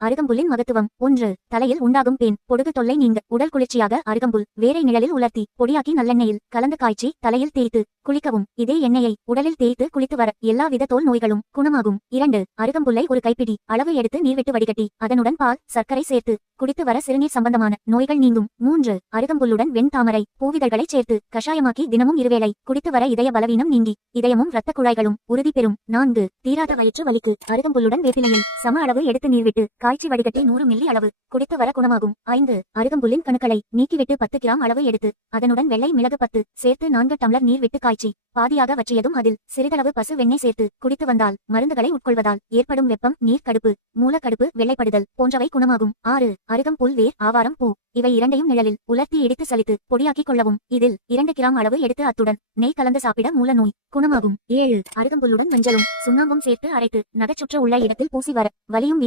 அருகம்புல்லின் மகத்துவம் 1. தலையில் உண்டாகும் பேன் பொடுகு தொல்லை நீங்க. உடல் குளிர்ச்சியாக அருகம்புல் வேரை நிழலில் உலர்த்தி பொடியாக்கி நல்லெண்ணெயில் கலந்து காய்ச்சி தலையில் தேய்த்து குளிக்கவும். இதே எண்ணெயை உடலில் தேய்த்து குளித்து வர எல்லாவித தோல் நோய்களும் குணமாகும். 2. அருகம்புல்லை ஒரு கைப்பிடி அளவு எடுத்து நீர்விட்டு வடிகட்டி அதனுடன் பால் சர்க்கரை சேர்த்து குடித்து வர சிறுநீர் சம்பந்தமான நோய்கள் நீங்கும். 3. அருகம்புல்லுடன் வெண் தாமரை பூவிதழ்களை சேர்த்து கஷாயமாக்கி தினமும் இருவேளை குடித்து வர இதய பலவீனம் நீங்கி இதயமும் இரத்த குழாய்களும் உறுதி பெறும். 4. தீராத வயிற்று வலிக்கு அருகம்புல்லுடன் வேப்பிலையில் சம அளவு எடுத்து நீர்விட்டு காய்ச்சி வடிகட்டி 100 மில்லி அளவு குடித்து வர குணமாகும். 5. அருகம்புல்லின் கணுக்களை நீக்கிவிட்டு 10 கிராம் அளவு எடுத்து அதனுடன் வெள்ளை மிளகு 10 சேர்த்து 4 டம்ளர் நீர் விட்டு காய்ச்சி பாதியாக வற்றியதும் அதில் சிறிதளவு பசு வெண்ணெய் சேர்த்து குடித்து வந்தால் மருந்துகளை உட்கொள்வதால் ஏற்படும் வெப்பம் நீர் கடுப்பு மூலக்கடுப்பு வெள்ளைப்படுதல் போன்றவை குணமாகும். 6. அருகம்புல் வேர் ஆவாரம் பூ இவை இரண்டையும் நிழலில் உலர்த்தி இடித்து சலித்து பொடியாக்கிக் கொள்ளவும். இதில் 2 கிராம் அளவு எடுத்து அத்துடன் நெய் கலந்து சாப்பிட மூல நோய் குணமாகும். 7. அருகம்புல்லுடன் மஞ்சளும் சுண்ணாம்பும் சேர்த்து அரைத்து நகச்சுற்று உள்ள இடத்தில் பூசி வர வலியும்